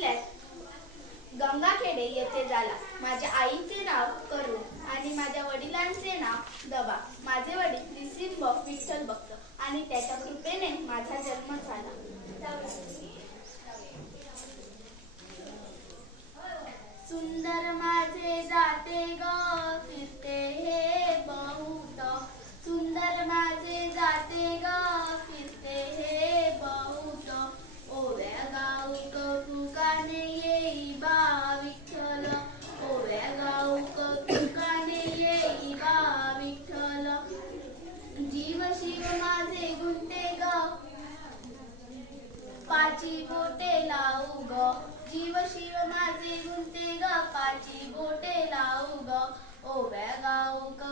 जिल्ह्यात गंगाखेडे येथे झाला. माझ्या आईचे नाव करुण आणि माझ्या वडिलांचे नाव दबा. माझे वडील निसिंब विठ्ठल भक्त आणि त्याच्या कृपेने माझा जन्म झाला. सुंदर माझे जाते ग फिरते हे बहुत, सुंदर माझे जाते ग फिरते हे बहुत. ओव्या गाऊक तुकाने येई बा विठ्ठल, ओव्या गाऊक तुकाने येई बा विठ्ठल. जीव शिव माझे गुंते ग पाची बोटे लावू ग, जीव शिव माझे गुंते ग पाची बोटे लावू ग. ओव्या गाऊक